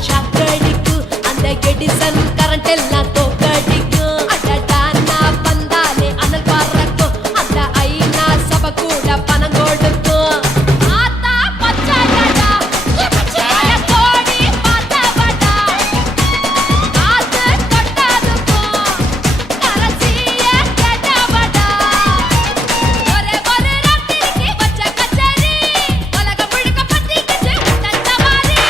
ஷாக்கடிக்கும் அந்த Edison current எல்லாம் தோக்கடிக்கும் அடடா நான் வந்தாலே அனல் பறக்கும் அந்த ஐநா சபை கூட பணம் கொடுக்கும் ஆத்தா பச்சையடா பல கோடி பார்த்தவடா காத்து தொட்டதுக்கும் கரசிய கேட்டவடா ஒரே ஒரு ராத்திரிக்கு வச்ச கச்சேரி உலகம் முழுக்க பத்திக்கிச்சு தந்த மாதிரி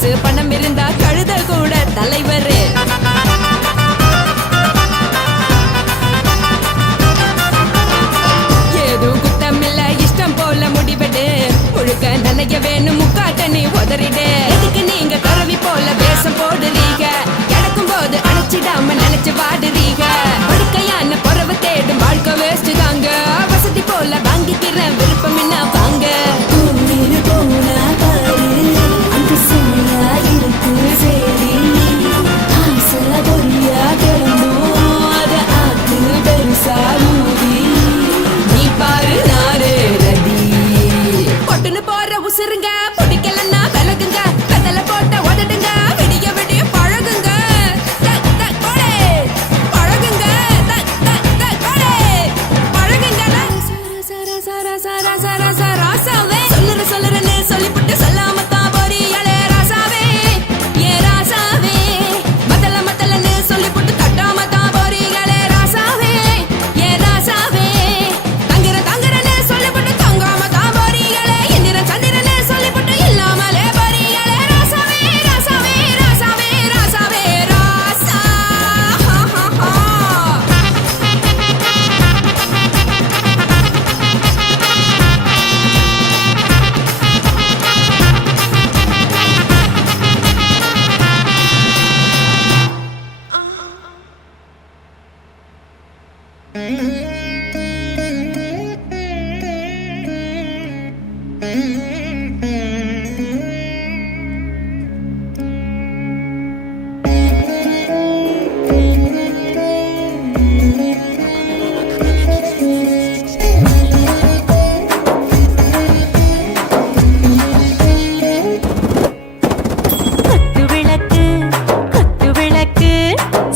காசு பணம் இருந்தா கழுத கூட தலைவர். ஏதும் குத்தமில்ல இஷ்டம் போல முடிவெடு. முழுக்க நனைய வேணும் முக்காட்ட நீ உதறிடு. எதுக்கு நீங்க கரவி போல வேஷம் போடுறீங்க? கிடக்கும் போது அணைச்சிடாம நினைச்சு பாடுறீங்க. படுக்கையான பறவை தேடும் வாழ்க்கை வேஸ்ட் தாங்க. வசதி போல வாங்கிக்கிற விருப்பம் என்ன வாங்க. நீ பாரு நாரு ரதி பொட்டுன்னு போற உசுருங்க. பிடிக்கலன்னா விலகுங்க. கதல போட்ட உதடுங்க. விடிய விடிய பழகுங்க. பழகுங்க பழகுங்க. ராசாவே சொல்லுறன்னு சொல்லிவிட்டு சொல்லாமத்தான் போறியாளே ராசாவே. ஏ ராசாவே மத்தலன்னு சொல்லிவிட்டு தட்டாமத்தான் போறீங்களே ராசாவே. ஏ ராசாவே தங்குறன்னு சொல்லிவிட்டு தங்காமத்தான் போறீங்களே. இந்திர சந்திரன்னு சொல்லிவிட்டு இல்லாமலே போறீங்களே ராசாவே. ராசாவே ராசாவே ராசாவே ராசா. குத்து விளக்கு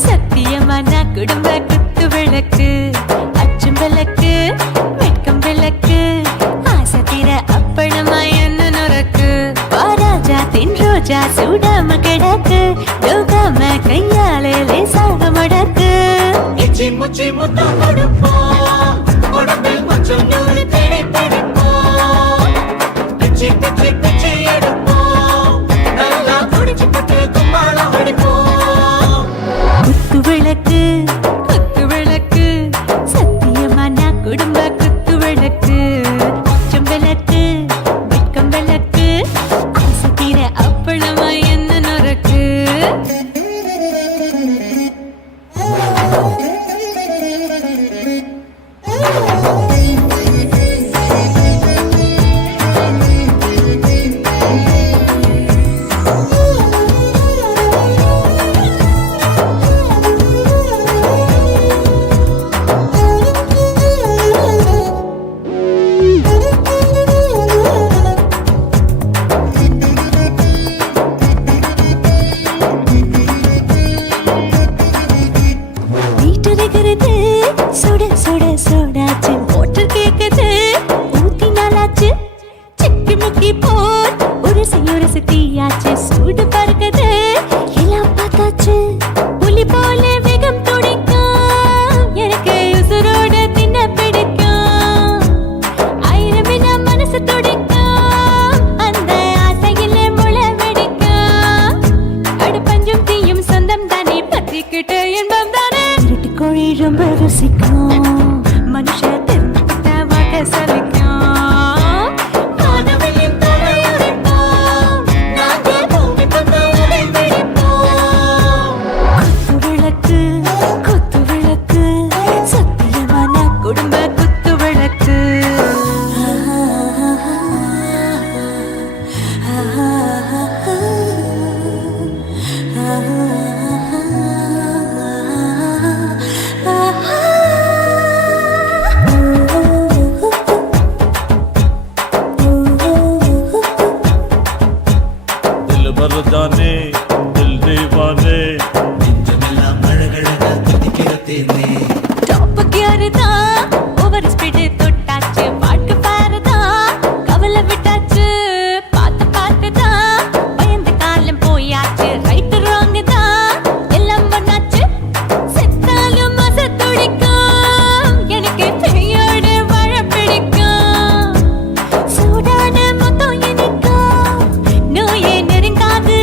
சத்தியமான குடும்ப குத்து விளக்கு. அச்சும் விளக்கு வெட்கம் விளக்கு ஆசை தீர அப்பளமா என்ன நுறக்கு. வாராஜா தின் ரோஜா சூடாம கிடக்கு. யோகாம கையாலே லேசாக மடக்கு. இச்சி முச்சி முத்தம் கொடுப்போம். உடம்பில் கொஞ்சம் நூறு தேடி பிடிப்போம். பிச்சி பிச்சி பிச்சி எடுப்போம். நல்லா குடிச்சு பட்டு கும்பாலம் அடிப்போம். குத்து விளக்கு சத்தியமான குடும்ப குத்து விளக்கு. அச்சம் விளக்கு வெட்கம் விளக்கு ஆசை தீர அப்பளமா என்ன நுறக்கு. வீட்டுகிறது சுட சுட சோடாச்சு. மோட்டர் கேக்குது ஊத்தி நாளாச்சு. சிக்கி முக்கி போர் உரசி தீயாச்சு. சூடு பறக்குது எல்லாம் பார்த்தாச்சு. புலி போல வேகம் துடிக்கும். எனக்கு உசுரோட தின்ன பிடிக்கும். ஆயிரம் மனசு துடிக்கும். அந்த ஆசையில முளை வெடிக்கும். அடுப்பஞ்சும் தீயும் சொந்தம் தானே பத்திக்கிட்டு இன்பம் தானே. கோழி ரொம்ப ருசிக்கும். மனுஷ தெரிஞ்சுக்கிட்ட வாக்க சலிக்கும். காதவனின் தலையுடைப்போம். நாங்கள் பூமி பந்த உடை வெடிப்போம். குத்து விளக்கு சத்தியமான குடும்ப குத்து விளக்கு. दिल भर जाने दिल दीवाने நெஞ்சமெல்லாம் அழகழகா துடிக்கிற தேனே. டாப் கியர் தான் ஓவர் ஸ்பீடு தொட்டாச்சு. பாட்டு பாருதான் கவலை விட்டாச்சு. பார்த்து தான் பயந்து காலம் போயாச்சு. ரைட் ராங் தான் எல்லாம் பண்ணாச்சு. செத்தாலும் மச துடிக்கும். எனக்கு பெரியோட வாழ பிடிக்கும். சூடான மொத்தம் எனக்கும். நோயே நெருங்காது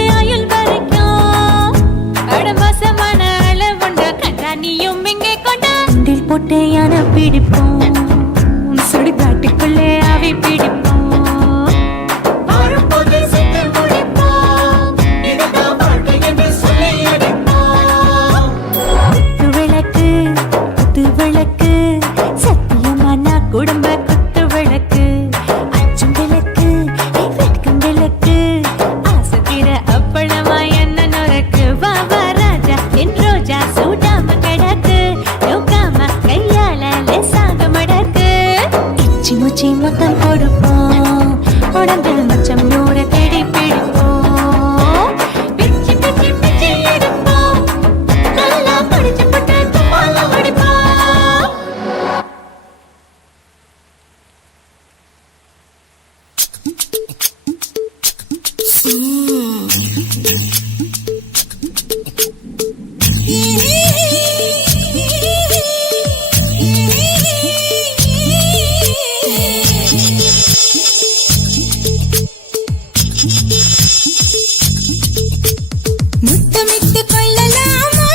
முத்தமிட்டு கொள்ளலாமா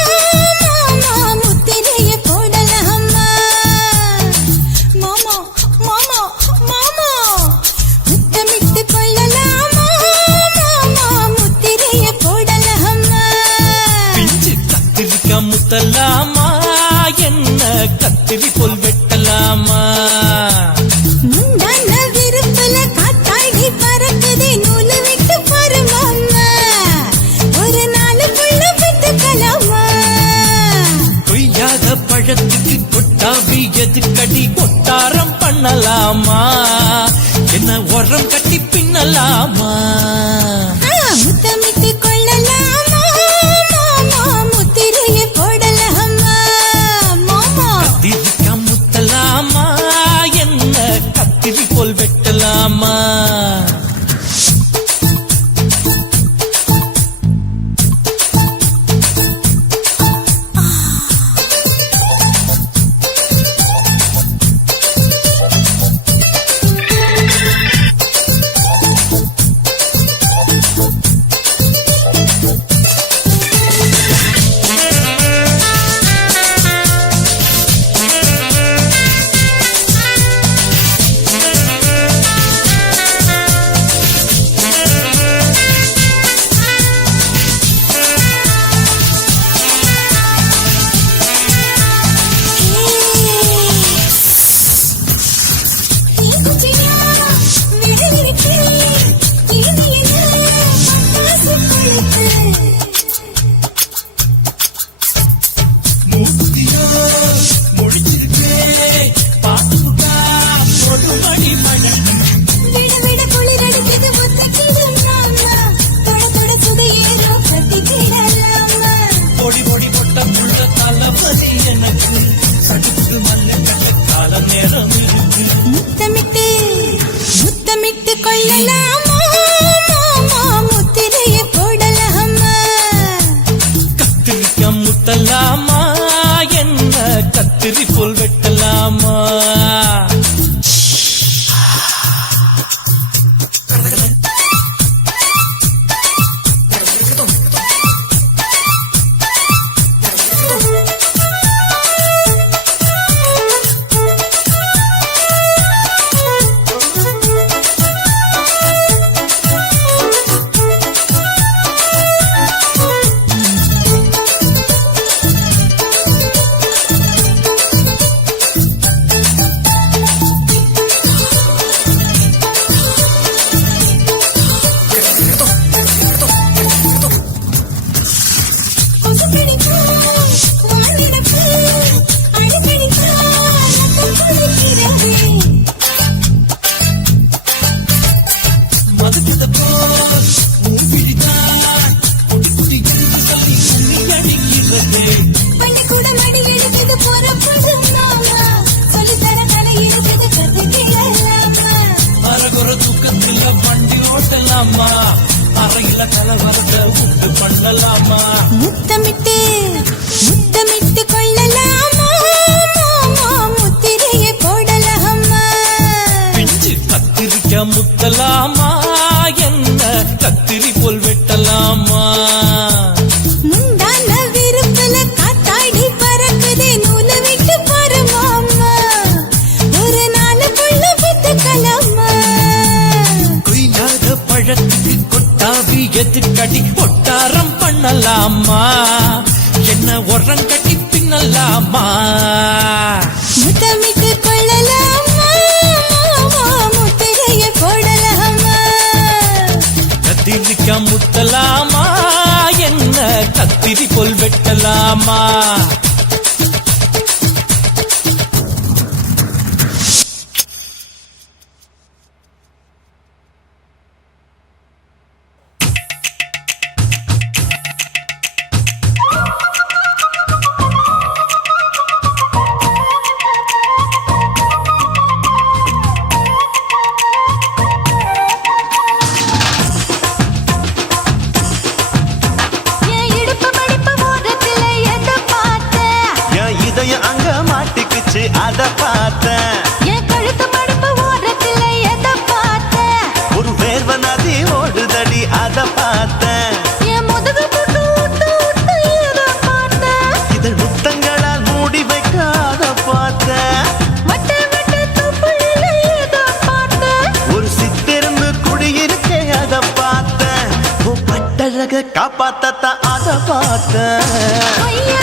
மாமா முத்திரைய போடலாமா மாமா மாமா மாமா முத்தமிட்டு கொள்ளலாமா மாமா முத்திரைய போடலாமா பிஞ்சு கத்திரிக்கா முத்தலாமா என்ன கத்திரி போல் வெட்டலாமா முந்தான விருப்பல காத்தாடி பறக்குதே நூலு விட்டு பாரு மாமா ஒரு நாளுக்குள்ள விட்டுக்கலாமா கொய்யாத பழத்துக்கு கொட்டாவி எதுக்கடி கொட்டாரம் பண்ணலாமா என்ன உரம் கட்டி பின்னலாமா முத்தமிட்டு கொள்ளலாமா மாமா முத்திரைய போடலாமா மாமா கத்திரிக்கா முத்தலாமா என்ன கத்திரி போல் வெட்டலாமா பொடி பொடி பொட்ட புள்ள தளபதி எனக்கு சடுக்கு மல்லு கட்டு கால நேரம் இருக்கு முத்தமிட்டு முத்தமிட்டு கொள்ளலாமா மாமா முத்திரைய போடலாமா கத்திரிக்கா முத்தலாமா என்ன கத்திரி போல் வெட்டலாமா பள்ளிக்கூடம் அடி எடுத்தது புறப்படும் மாமா சொல்லித்தர கலை இருக்குது கத்துக்கலாமா அரகுற தூக்கத்துல வண்டி ஓட்டலாமா அறையில கலவரத்தை விட்டு பண்ணலாமா முத்தமிட்டு முத்தமிட்டு கொள்ளலாமா மாமா முத்திரைய போடலாமா பிஞ்சு கத்திரிக்கா முத்தலாமா என்ன கத்திரி போல் வெட்டலாமா முந்தான விருப்பல காத்தாடி பறக்குதே நூலு விட்டு பாரு மாமா ஒரு நாளுக்குள்ள விட்டுக்கலாமா கொய்யாத பழத்துக்கு கொட்டாவி எதுக்கடி ஒட்டாரம் பண்ணலாமா என்ன உரம் கட்டி பின்னலாமா முத்தமிட்டு கொள்ளலாமா மாமா முத்திரைய போடலாமா கத்திரிக்கா முத்தலாமா என்ன கத்திரி போல் வெட்டலாமா அத பார்த்தேன். என் கழுத்து மடிப்பு ஓரத்துல எதை பார்த்தேன்? ஒரு வேர்வ நதி ஓடுதடி அத பார்த்தேன். என் முதுகு பக்கம் ஊத்து ஊத்து எதை பார்த்தேன்? இதழ் முத்தங்களால் மூடி வைக்காத பார்த்தேன். வட்ட வட்ட தொப்புளில எதை பார்த்தேன்? ஒரு சித்திருந்து குடியிருக்கே அத பார்த்தேன். உன் பட்டழக காப்பாத்தத்தான் அத பார்த்தேன். ஐயா